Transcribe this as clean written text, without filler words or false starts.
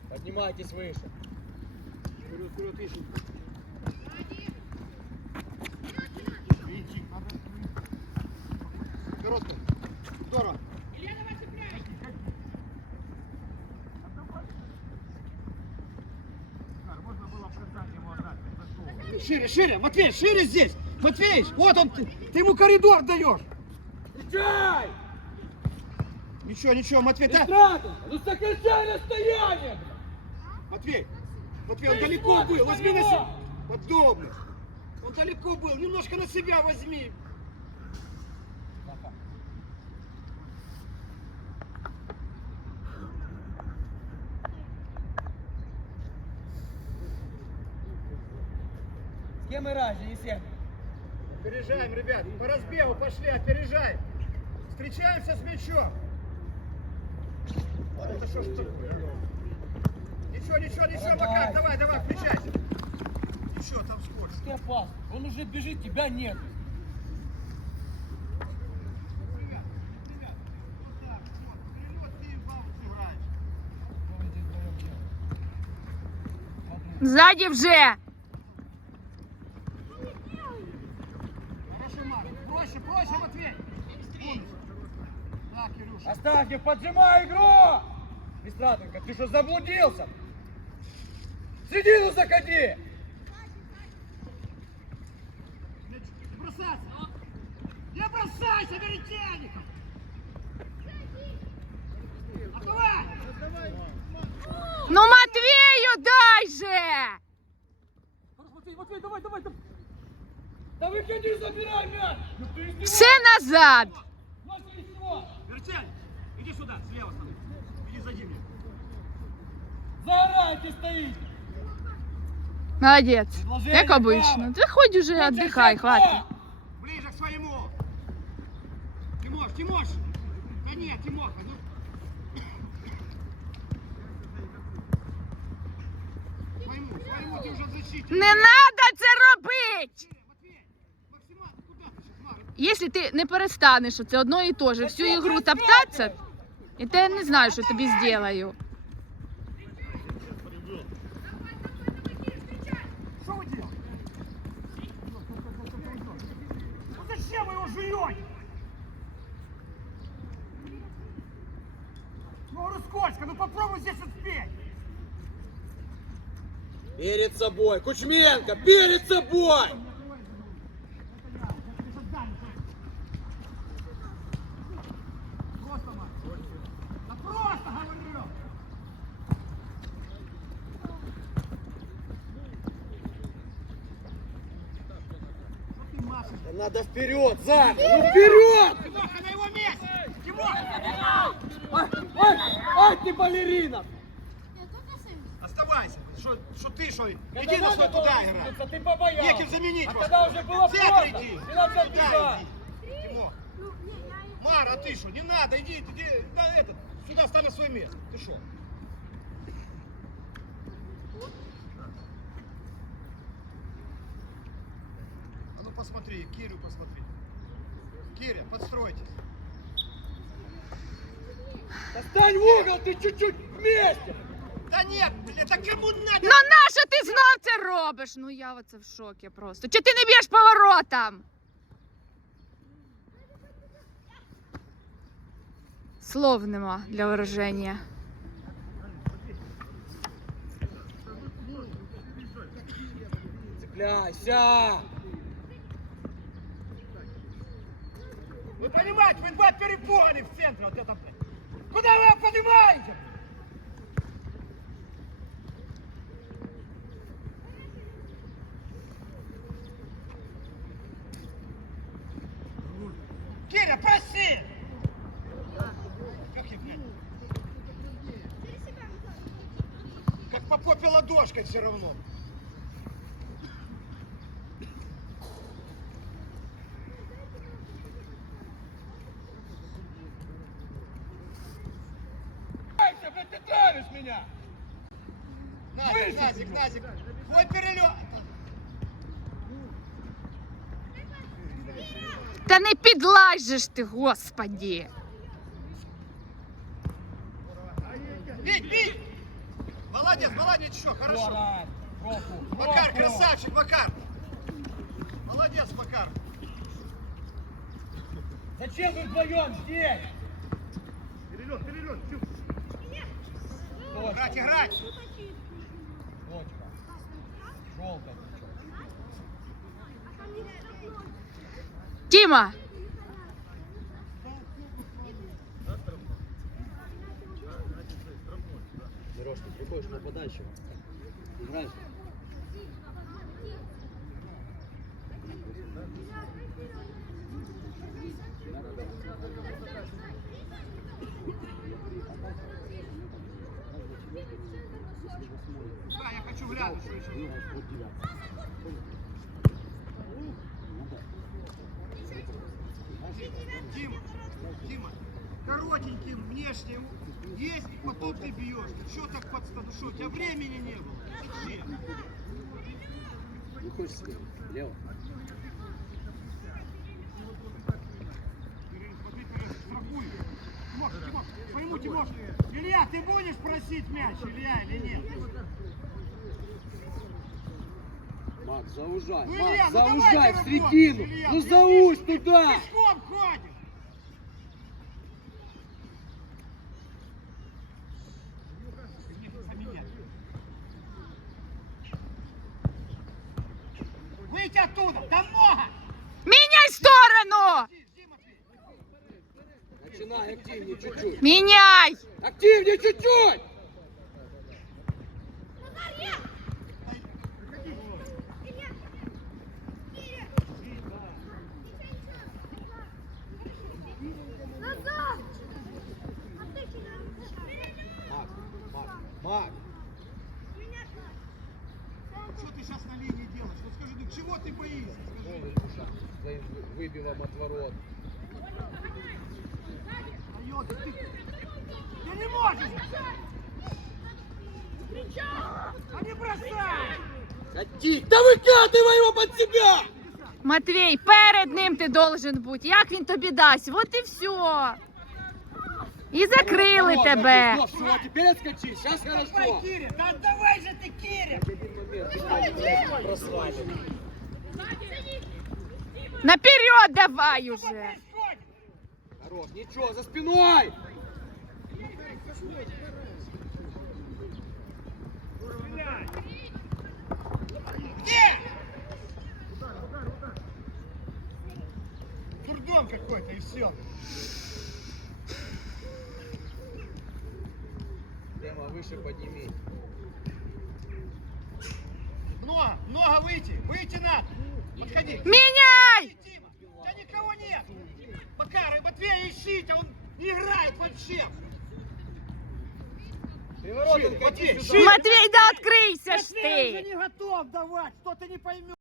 Поднимайтесь выше. Вперед, вперед, ищем. Идти, надо. Коротко. Здорово. Можно было в конце ему отдать. Шире, шире, Матвей, шире здесь. Матвей, вот он, ты ему коридор даешь. Встречай! Ничего, ничего, Матвей, да? Ну сокращай расстояние! Матвей, Матвей, он далеко был, возьми на себя. Подобный. Он далеко был, немножко на себя возьми. С кем мы раньше, Есен? Опережаем, ребят, по разбегу пошли, опережаем. Встречаемся с мячом. Это что ж такое? Ничего, ничего, ничего, Макар, давай, давай, включайся. Ничего, там скорость. Ты опасный. Он уже бежит, тебя нет. Сзади вже! Хорошо, Марк. Проще, проще, Матвей. Так, Кирюша. Астафьев, поджимай игру! Бестратенко, ты что, заблудился? В середину заходи! Не бросайся! Не бросайся, веретельником! Отдавай! Ну Матвею дай же! Матвей, Матвей, давай, давай! Да выходи, забирай мяч! Ну ты издеваешься! Все назад! Матвей, что? Вертель, иди сюда, слева становись. Иди за меня. Заорайте стоите! Молодец, Предложение как обычно. Выходь уже, отдыхай, хватит. Ближе к своему. Тимош, Тимош. Да нет, Тимоха, ну. Своему ты уже защитил. Не надо це робити! Матвей, Максиман, куда ты сейчас, Марк? Якщо ти не перестанеш це одно і те же всю ігру топтатися, і то я не знаю, що тобі зроблю. Что вы делаете? Ну зачем вы его жуете? Ну, говорю, скользко, ну попробуй здесь успеть. Перед собой! Кучменко, перед собой! Просто, Марк. Да просто, говорю. Что ты машешь? Да надо вперед, Зак! Ну вперед! Тимоха на его месте! Тимоха! Ай, ты балерина! Оставайся! Что ты, что? Когда Иди на надо свой было туда играть! двигаться, ты побоялся. Неким заменить А вас. когда уже было В центр просто, иди! ты начал Туда бежать. иди! Тимох! Мара, а ты что? Не надо, иди, да, этот, сюда встань на свое место. Ты что? А ну посмотри, Кирю посмотри. Киря, подстройтесь. Достань в угол, ты чуть-чуть вместе! Да нет, блин, да кому надо? Ну нащо ти знов це робиш? Ну я оце в шокі просто. Чи ти не б'єш поворотом? Слов нема для вираження. Цепляйся! Вы понимаете, вы два перепуганы в центре. Вот это, блин. Куда вы его поднимаете? Киря, проси! Как я, блядь? Как по попе ладошкой все равно. Блядь, ты травишь меня! Назик, Назик, Назик. Твой перелет. Та не підлазь же ж ти, господі. Бить, бить! Володя! Молодец, молодец, еще, хорошо. Скорой. Руку. Макар, Руку. красавчик, Макар. Молодец, Макар. Зачем вы вдвоем здесь? Перелет, перелет. Точка. Играть, играть. Точка. Желтая. Тима! Мирош, ты приходишь нападающего. Играешь? Да, я хочу глянуть, что еще. Дима, Дима, коротеньким внешним есть, потом ты бьешь. Что так подставишь? Что, у тебя времени не было? Зачем? Не хочешь себе? Лево. Страхуй. Тимош, Тимош, своему Тимош. Илья, ты будешь просить мяч, Илья, или нет? Макс, заужай. Ну, Макс, Илья, ну заужай давайте в середину. работать, Илья. Ну Ты заусь здесь туда. Пешком ходишь. Выйти оттуда, там много! Меняй сторону! Дима, Начинай активнее чуть-чуть. Меняй! Активнее чуть-чуть. Макс, Макс, Макс. что ты сейчас на линии делаешь? Вот скажи, ну чего ты боишься? Скажи. За выбивом от ворот. Даёт, ты не можешь! А не бросай! Кати, да выкатывай его под себя! Матвій, перед ним ти должен бути. Як він тобі дасть? От і все. І закрили тебе. Все, а теперь отскочи, сейчас Давай, хорошо. Киря! Да отдавай же ты, Киря! Наперед давай Что уже. происходит? Хорош, ничего, за спиной! Где? Дурдом какой-то и все. Тема выше подними. Много, много выйти. Выйти надо. Подходи. Меняй! Дима, у тебя никого нет. Макар, Матвея ищите, он не играет вообще. Приворот, Матвей, кати щит. сюда. Матвій, да відкрийся ж Матвей ти. уже не готов давать, что ты не поймешь.